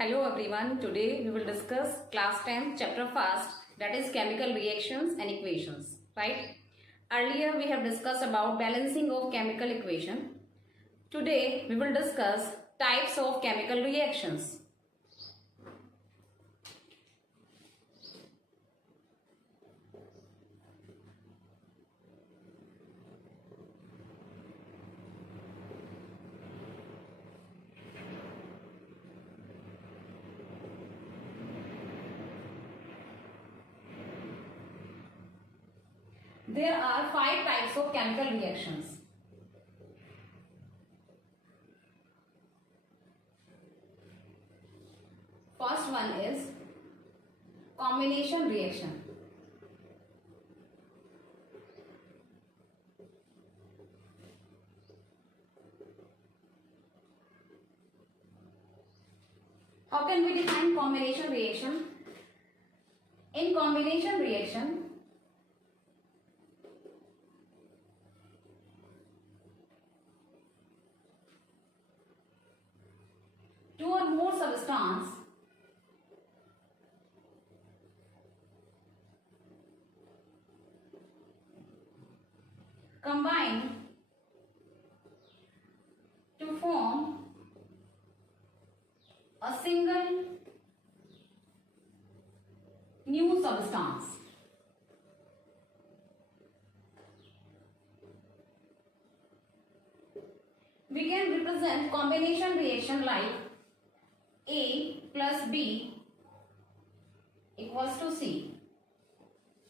Hello everyone, today we will discuss class 10 chapter first, that is chemical reactions and equations, right? Earlier we have discussed about balancing of chemical equation. Today we will discuss types of chemical reactions. There are 5 types of chemical reactions. First one is combination reaction. How can we define combination reaction? In combination reaction, two or more substance combine to form a single new substance. We can represent combination reaction like A plus B equals to C.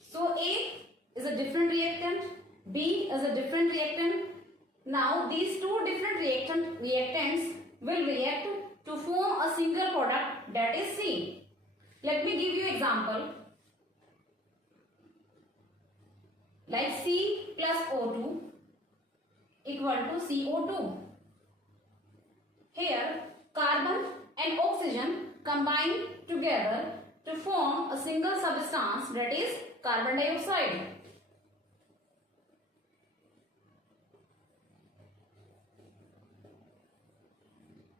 So A is a different reactant, B is a different reactant. Now these two different reactants will react to form a single product, that is C. Let me give you example. Like C plus O2 equal to CO2. Here carbon and oxygen combine together to form a single substance, that is carbon dioxide.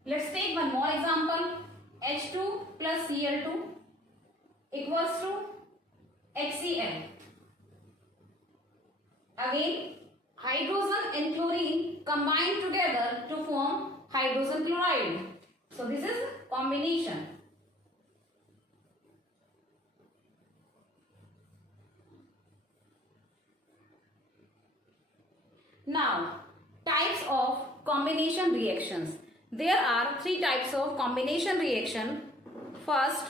Let's take one more example. H2 plus Cl2 equals to HCl. Again, hydrogen and chlorine combine together to form hydrogen chloride. So this is combination. Now, types of combination reactions. There are 3 types of combination reaction. First,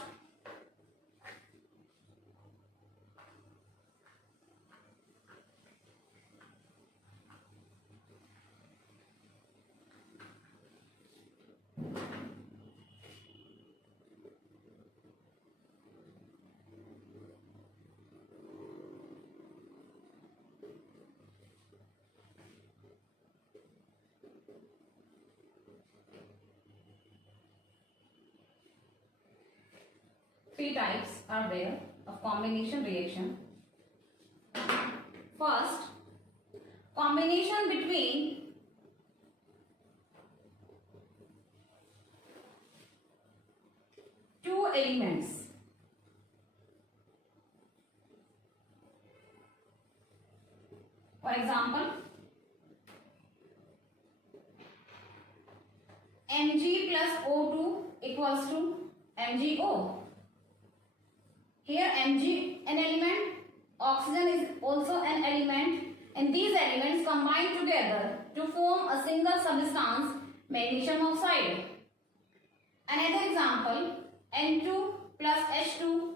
three types are there of combination reaction. First, combination between two elements. For example, Mg plus O2 equals to MgO. Here Mg an element, oxygen is also an element, and these elements combine together to form a single substance, magnesium oxide. Another example, N2 plus H2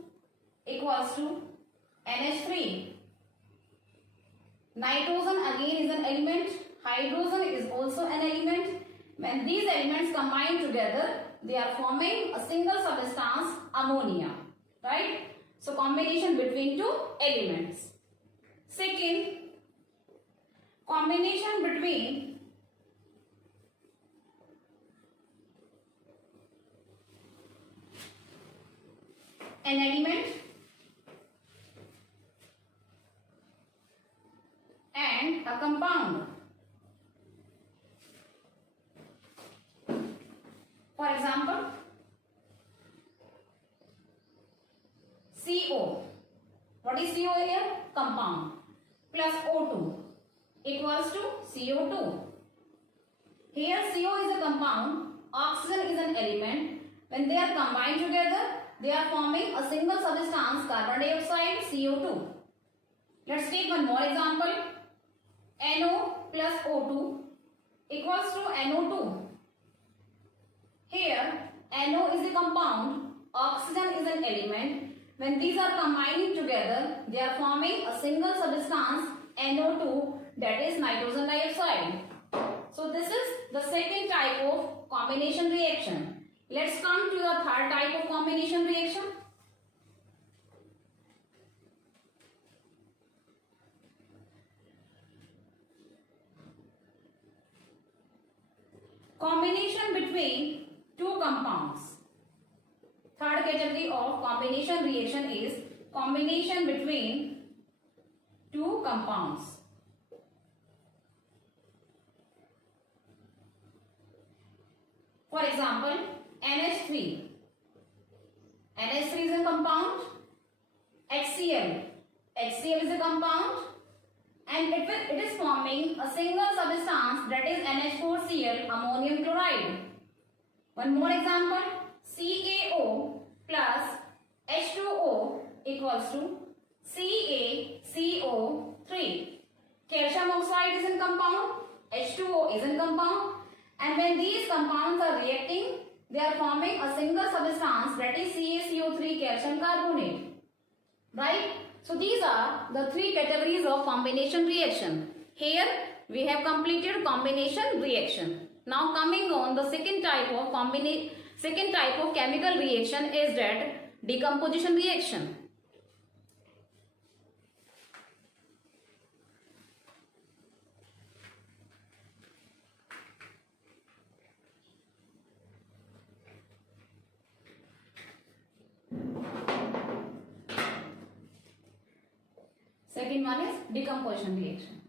equals to NH3. Nitrogen again is an element, hydrogen is also an element. When these elements combine together, they are forming a single substance, ammonia, right? So combination between two elements. Second, combination between an element and a compound. For example, What is CO here? Compound. Plus O2 equals to CO2. Here CO is a compound, oxygen is an element. When they are combined together, they are forming a single substance, carbon dioxide, CO2. Let's take one more example. NO plus O2 equals to NO2. Here, NO is a compound, oxygen is an element. When these are combining together, they are forming a single substance, NO2, that is nitrogen dioxide. So this is the second type of combination reaction. Let's come to the third type of combination reaction. Combination between two compounds. Third category of combination reaction is combination between two compounds. For example, NH3. NH3 is a compound. HCl. HCl is a compound. And it is forming a single substance, that is NH4Cl, ammonium chloride. One more example, CaO plus H2O equals to CaCO3. Calcium oxide is a compound, H2O is a compound, and when these compounds are reacting, they are forming a single substance, that is CaCO3, calcium carbonate. Right? So these are the three categories of combination reaction. Here we have completed combination reaction. Now coming on the second type of chemical reaction is that decomposition reaction. Second one is decomposition reaction.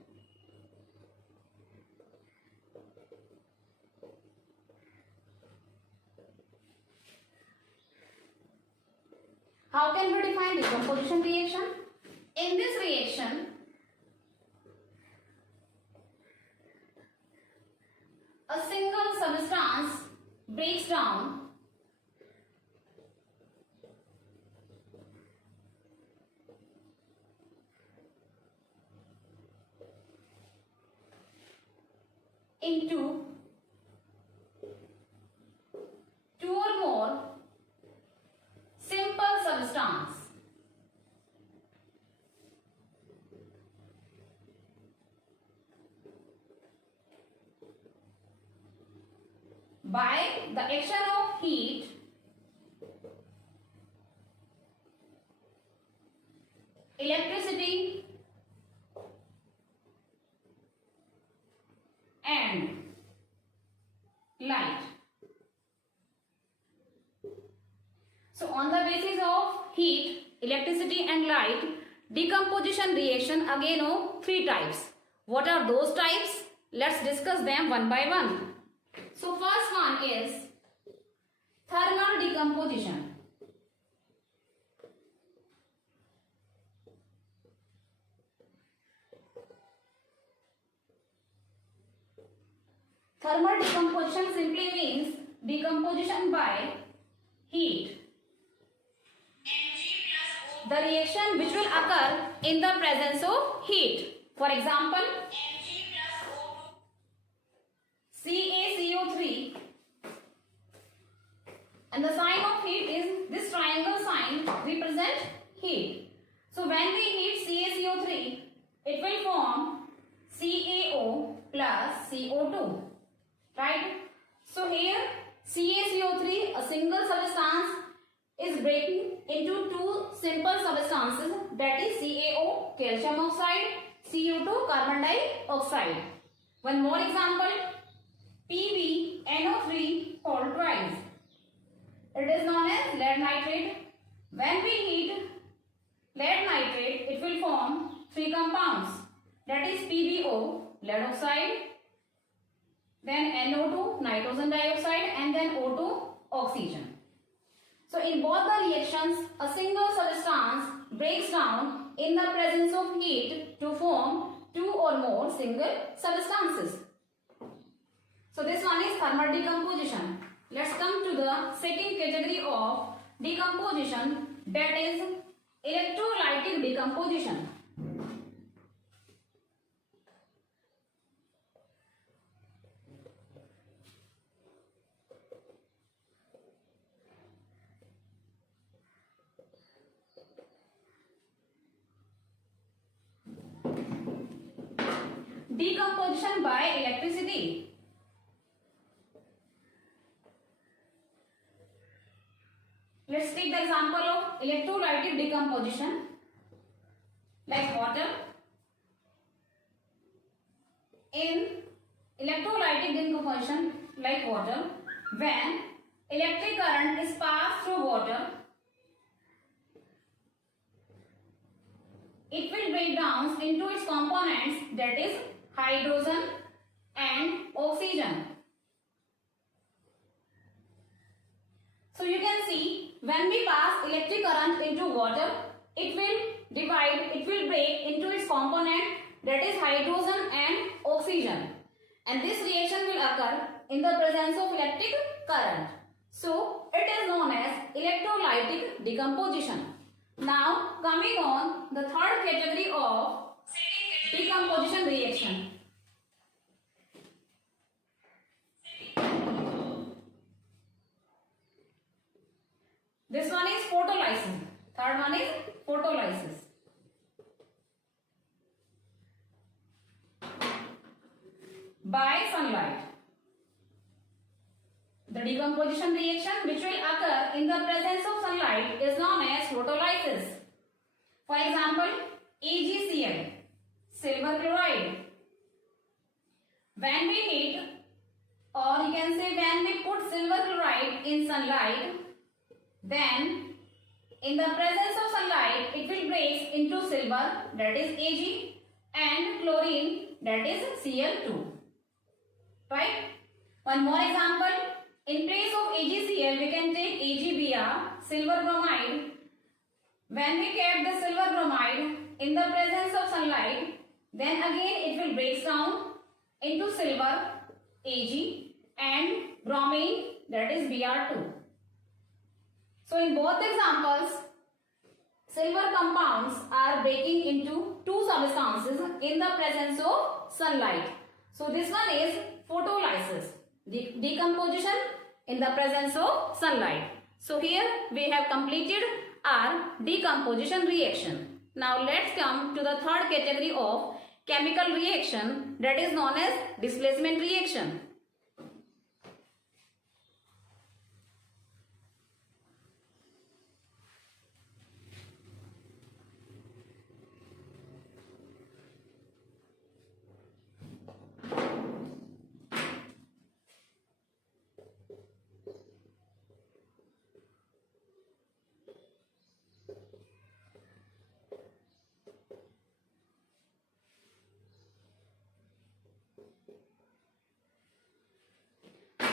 How can we define decomposition reaction? In this reaction, a single substance breaks down into two or more simple substance. By the action of heat, electricity, and light. So on the basis of heat, electricity and light, decomposition reaction again of three types. What are those types? Let's discuss them one by one. So first one is thermal decomposition. Thermal decomposition simply means decomposition by heat. The reaction which will occur in the presence of heat. For example, CaCO3, and the sign of heat is this triangle sign represent heat. So when we heat CaCO3, it will form CaO plus CO2. Right? So here CaCO3, a single substance, is breaking into two simple substances, that is CaO, calcium oxide, CO2, carbon dioxide. One more example, PbNO3 whole twice. It is known as lead nitrate. When we heat lead nitrate, it will form three compounds, that is PbO, lead oxide, then NO2, nitrogen dioxide, and then O2, oxygen. So in both the reactions, a single substance breaks down in the presence of heat to form two or more single substances. So this one is thermal decomposition. Let's come to the second category of decomposition, that is electrolytic decomposition. Decomposition by electricity. Let's take the example of electrolytic decomposition, like water. In electrolytic decomposition, like water, when electric current is passed through water, it will break down into its components, that is hydrogen and oxygen. So you can see, when we pass electric current into water, it will break into its component, that is hydrogen and oxygen. And this reaction will occur in the presence of electric current. So it is known as electrolytic decomposition. Now coming on the third category of decomposition reaction. This one is photolysis. Third one is photolysis. By sunlight. The decomposition reaction which will occur in the presence of sunlight is known as photolysis. For example, AgCl, silver chloride. When we heat, or you can say when we put silver chloride in sunlight, then in the presence of sunlight it will break into silver, that is Ag, and chlorine, that is Cl2. Right? One more example. In place of AgCl, we can take AgBr, silver bromide. When we kept the silver bromide in the presence of sunlight, then again it will break down into silver, Ag, and bromine, that is Br2. So in both examples, silver compounds are breaking into two substances in the presence of sunlight. So this one is photolysis, decomposition in the presence of sunlight. So here we have completed our decomposition reaction. Now let's come to the third category of chemical reaction, that is known as displacement reaction.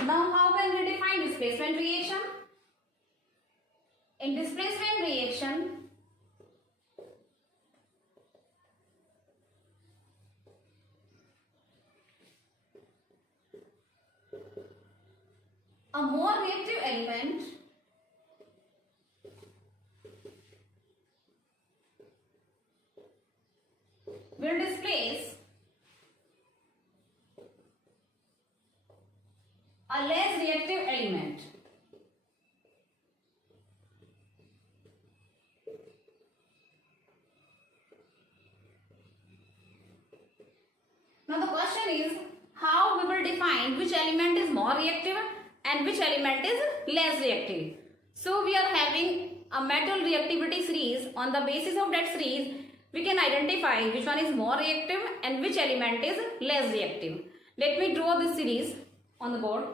Now how can we define displacement reaction? In displacement reaction, a more reactive element will displace a less reactive element. Now the question is, how we will define which element is more reactive and which element is less reactive. So we are having a metal reactivity series. On the basis of that series, we can identify which one is more reactive and which element is less reactive. Let me draw this series on the board.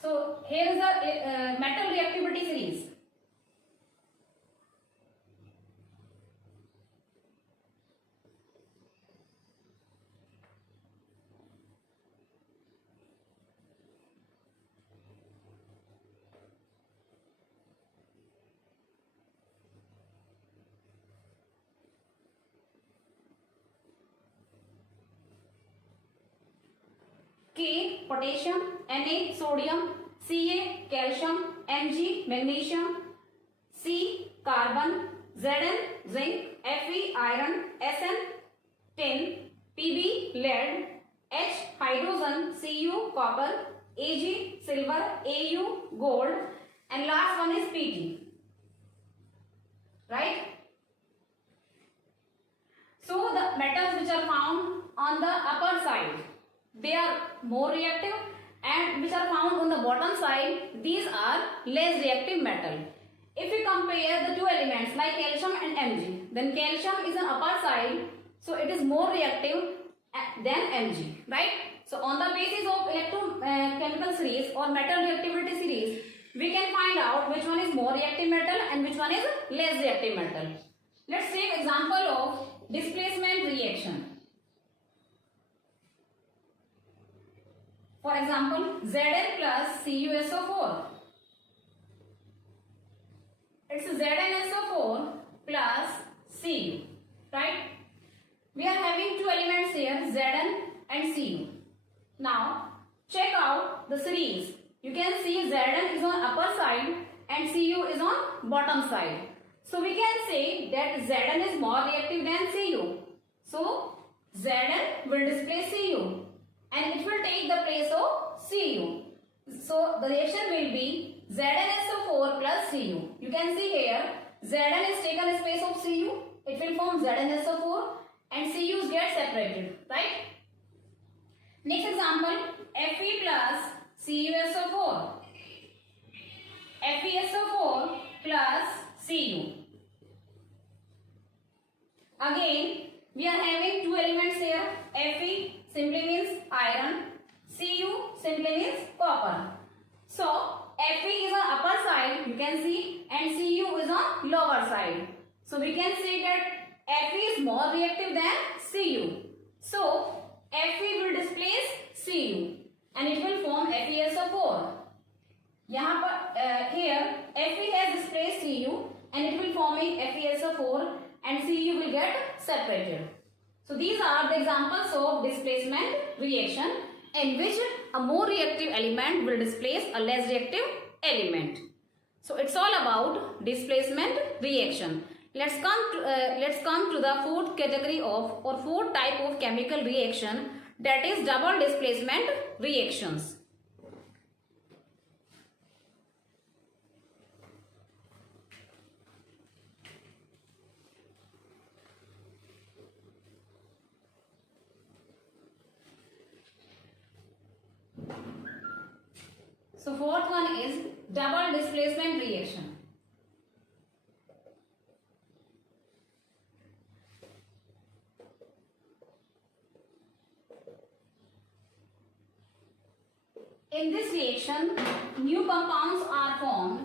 So here is a metal reactivity series. K potassium, Na sodium, Ca calcium, Mg magnesium, C carbon, Zn zinc, Fe iron, Sn tin, Pb lead, H hydrogen, Cu copper, Ag silver, Au gold, and last one is Pt. Right? So the metals which are found on the upper side, they are more reactive, and which are found on the bottom side, these are less reactive metal. If we compare the two elements like calcium and Mg, then calcium is on upper side, so it is more reactive than Mg, right? So on the basis of electrochemical series or metal reactivity series, we can find out which one is more reactive metal and which one is less reactive metal. Let's take example of displacement reaction. For example, Zn plus CuSO4. It's ZnSO4 plus Cu, right? We are having two elements here, Zn and Cu. Now, check out the series. You can see Zn is on upper side and Cu is on bottom side. So, we can say that Zn is more reactive than Cu. So, Zn will displace Cu and it will take the place of Cu. So, the reaction will be ZnSO4 plus Cu. You can see here, Zn is taken in space of Cu. It will form ZnSO4 and Cu's get separated, right? Next example, Fe plus CuSO4. FeSO4 plus Cu. Again, we are having two elements here. Fe simply means iron. Cu simply means copper. So, Fe is on upper side, you can see, and Cu is on lower side. So, we can say that Fe is more reactive than Cu. So, Fe will displace Cu and it will form FeSO4. यहाँ पर here Fe has displaced Cu and it will forming FeSO4 and Cu will get separated. So, these are the examples of displacement reaction in which a more reactive element will displace a less reactive element. So it's all about displacement reaction. Let's come to the fourth category of or fourth type of chemical reaction, that is double displacement reactions. So fourth one is double displacement reaction. In this reaction, new compounds are formed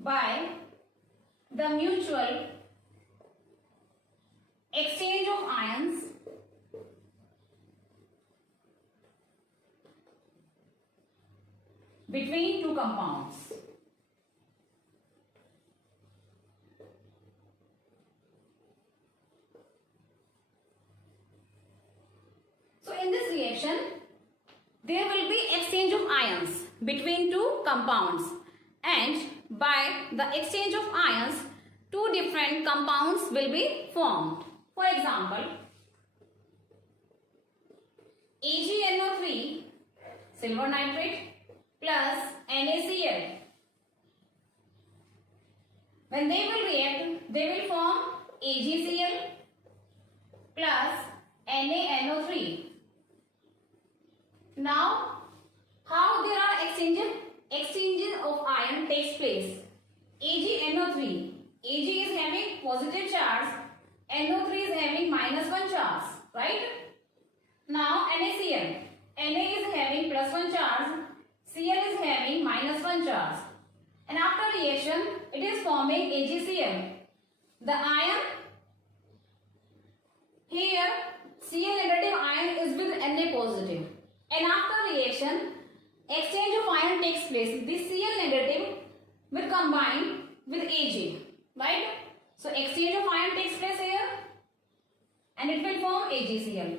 by the mutual exchange of ions between two compounds. So in this reaction, there will be exchange of ions between two compounds, and by the exchange of ions, two different compounds will be formed. For example, AgNO3 silver nitrate plus NaCl. When they will react, they will form AgCl plus NaNO3. Now, how there are exchanges of ion takes place? AgNO3. Ag is having positive charge, NO3 is having -1 charge, right? Now NaCl. Na is having +1 charge, Cl is having -1 charge. And after reaction, it is forming AgCl. The ion here Cl negative ion is with Na positive, and after reaction exchange of ion takes place. This Cl negative will combine with Ag, right? So exchange of ion takes place here and it will form AgCl.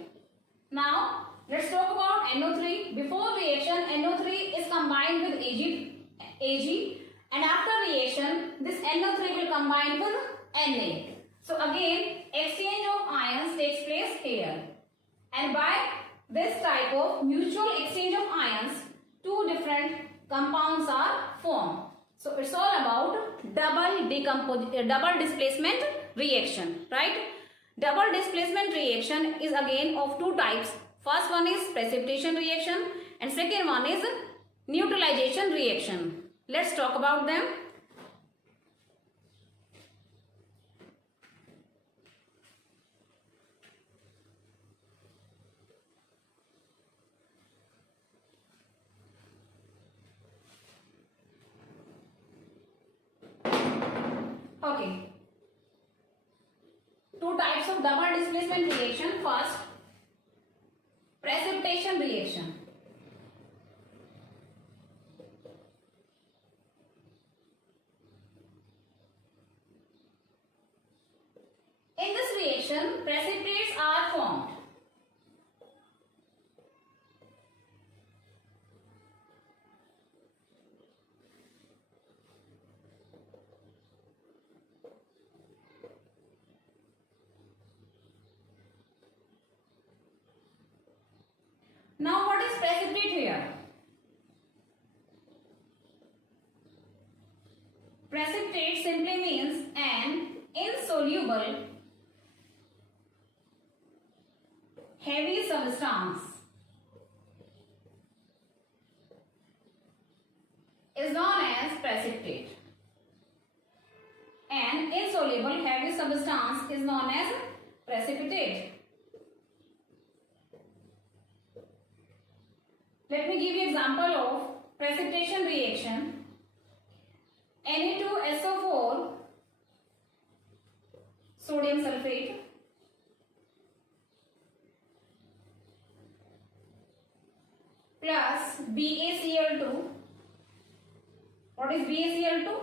Now let's talk about NO3. Before reaction NO3 is combined with Ag, and after reaction this NO3 will combine with Na. So again exchange of ions takes place here, and by this type of mutual exchange of ions two different compounds are formed. So it's all about double displacement reaction, right? Double displacement reaction is again of two types. First one is precipitation reaction and second one is neutralization reaction. Let's talk about them. Okay. Two types of double displacement reaction. First, precipitation reaction. In this reaction, precipitates are formed. Now what is precipitate here? Precipitate simply means an insoluble heavy substance is known as precipitate. An insoluble heavy substance is known as precipitate. Let me give you example of precipitation reaction. Na2SO4 sodium sulfate plus BaCl2. What is BaCl2?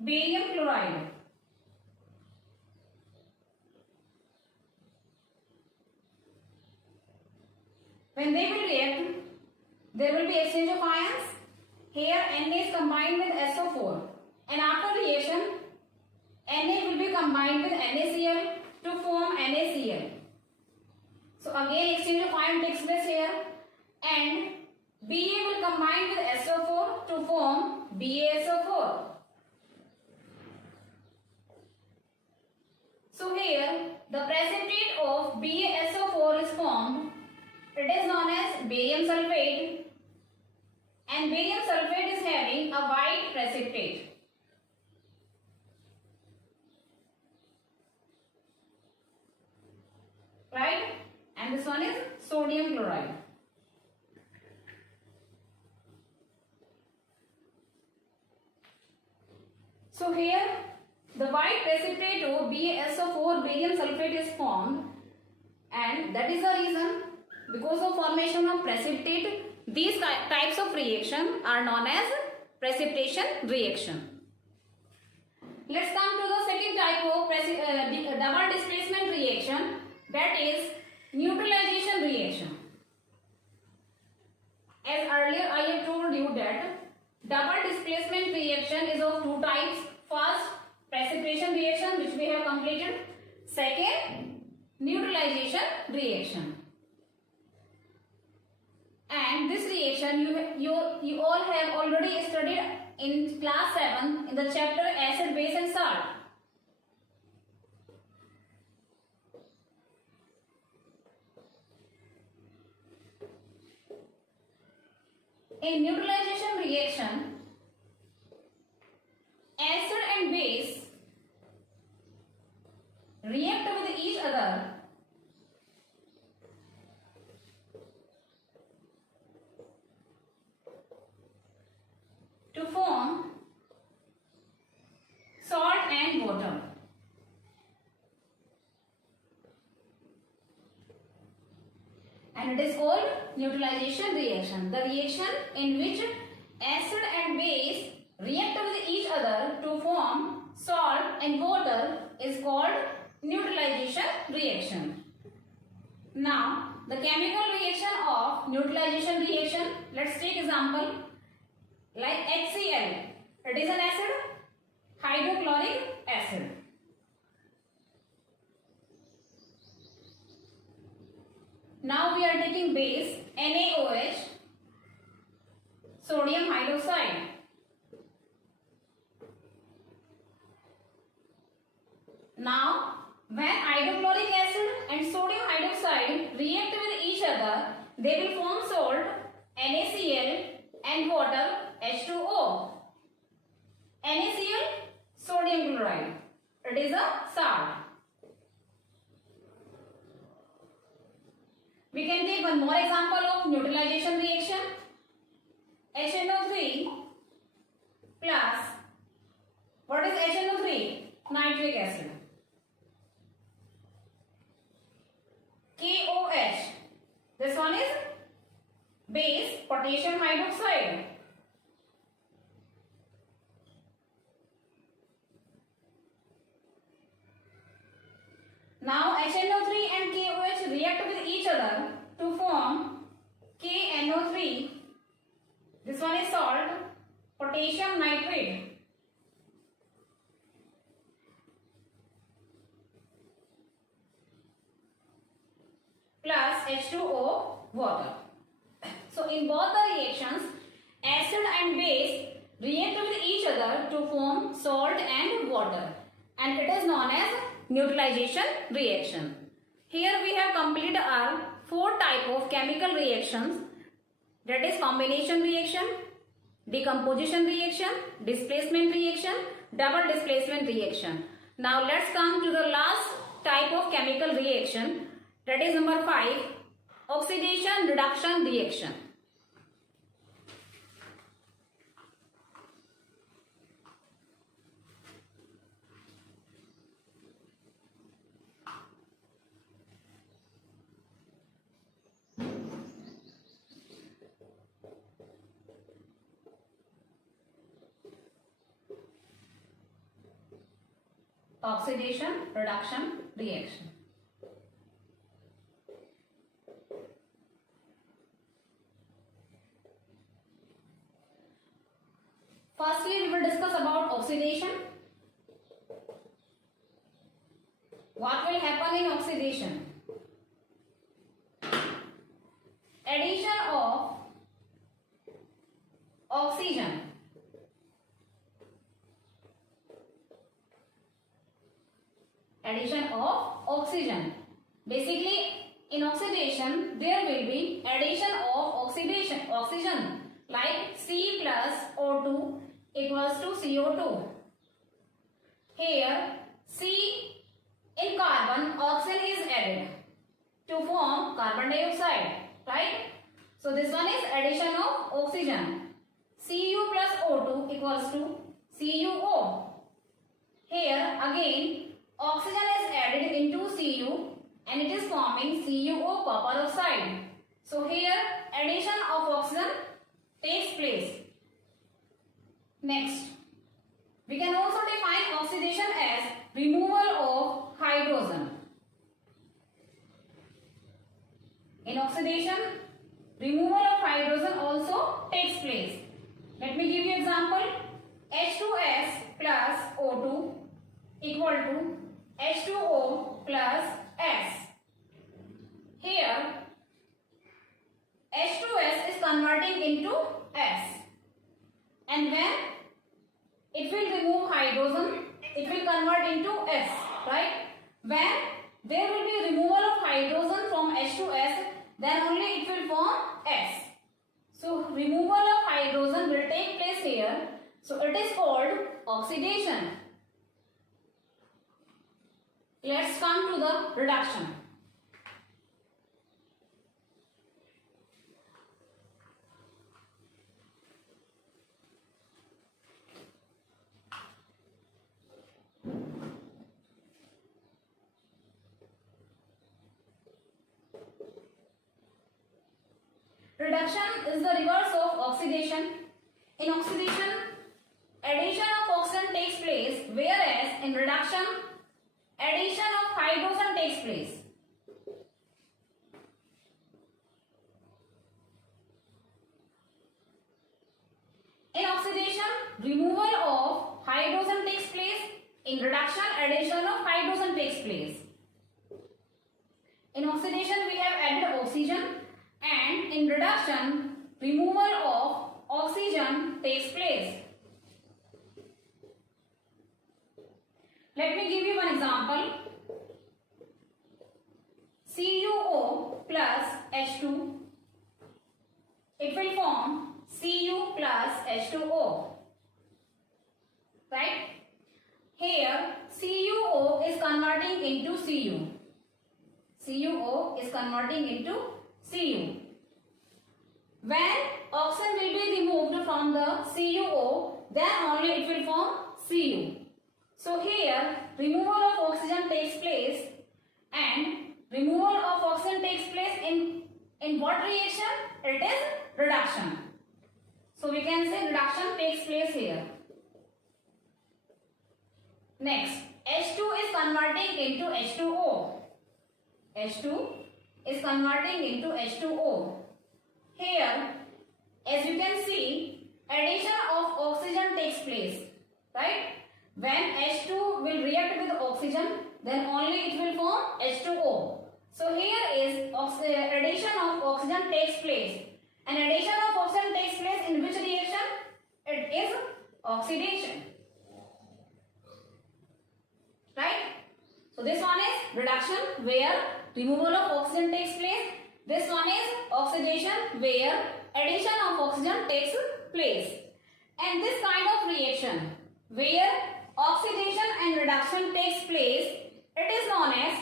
Barium chloride. When they will react, there will be exchange of ions. Here Na is combined with SO4, and after reaction Na will be combined with NaCl to form NaCl. So again exchange of ion takes place here, and Ba will combine with SO4 to form BaSO4. So here the precipitate of BaSO4 is formed. It is known as barium sulfate, and barium sulfate is having a white precipitate. Right? And this one is sodium chloride. So here the white precipitate of BaSO4 barium sulfate is formed, and that is the reason because of formation of precipitate these types of reaction are known as precipitation reaction. Let's come to the second type of double displacement reaction, that is neutralization reaction. As earlier I have told you that double displacement reaction is of two types. First, precipitation reaction, which we have completed. Second, neutralization reaction. And this reaction you all have already studied in class 7 in the chapter acid, base and salt. In neutralization reaction, acid and base react with each other to form salt and water. It is called neutralization reaction. The reaction in which acid and base react with each other to form salt and water is called neutralization reaction. Now, the chemical reaction of neutralization reaction, let's take example like HCl. It is an acid, hydrochloric acid. Now we are taking base NaOH, sodium hydroxide. Now, when hydrochloric acid and sodium hydroxide react with each other, they will form salt NaCl and water H2O. NaCl, sodium chloride. It is a salt. We can take one more example of neutralization reaction. HNO3 plus, what is HNO3? Nitric acid. KOH, this one is base potassium hydroxide. Now HNO3 and KOH react with each other to form KNO3. This one is salt, potassium nitrate. Plus H2O water. So in both the reactions, acid and base react with each other to form salt and water, and it is known as neutralization reaction. Here we have completed our 4 types of chemical reactions, that is combination reaction, decomposition reaction, displacement reaction, double displacement reaction. Now let's come to the last type of chemical reaction, that is number 5, oxidation reduction reaction. Oxidation reduction reaction. Firstly, we will discuss about oxidation. What will happen in oxidation? Addition of oxygen Basically, in oxidation, there will be addition of oxygen like C plus O2 equals to CO2. Here, C in carbon, oxygen is added to form carbon dioxide, right? So this one is addition of oxygen. Cu plus O2 equals to CuO. Here again, oxygen is added into Cu and it is forming CuO copper oxide. So here addition of oxygen takes place. Next, we can also define oxidation as removal of hydrogen. In oxidation, removal of hydrogen also takes place. Let me give you example. H2S plus O2 equal to H2O plus S. Here, H2S is converting into S. And when it will remove hydrogen, it will convert into S, right? When there will be removal of hydrogen from H2S, then only it will form S. So removal of hydrogen will take place here. So it is called oxidation. Let's come to the reduction. reduction is the reverse of oxidation. In oxidation, addition of oxygen takes place, whereas in reduction, addition of hydrogen takes place. In oxidation, removal of hydrogen takes place. In reduction, addition of hydrogen takes place. In oxidation, we have added oxygen, and in reduction, removal of oxygen takes place. Let me give you one example. CuO plus H2. It will form Cu plus H2O. Right? Here, CuO is converting into Cu. CuO is converting into Cu. When oxygen will be removed from the CuO, then only it will form Cu. So here, removal of oxygen takes place, and removal of oxygen takes place in what reaction? It is reduction. So we can say reduction takes place here. Next, H2 is converting into H2O. H2 is converting into H2O. Here, as you can see, addition of oxygen takes place, right? When H2 will react with oxygen, then only it will form H2O. So here is addition of oxygen takes place. And addition of oxygen takes place in which reaction? It is oxidation. Right? So this one is reduction where removal of oxygen takes place. This one is oxidation where addition of oxygen takes place. And this kind of reaction where oxidation and reduction takes place, it is known as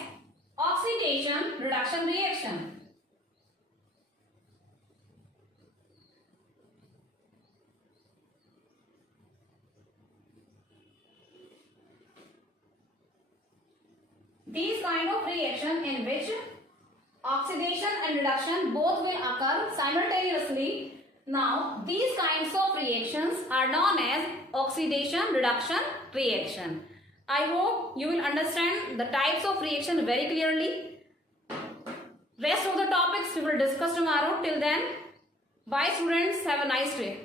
oxidation reduction reaction. These kind of reaction in which oxidation and reduction both will occur simultaneously. Now, these kinds of reactions are known as oxidation reduction reaction. I hope you will understand the types of reaction very clearly. Rest of the topics we will discuss tomorrow. Till then, bye students. Have a nice day.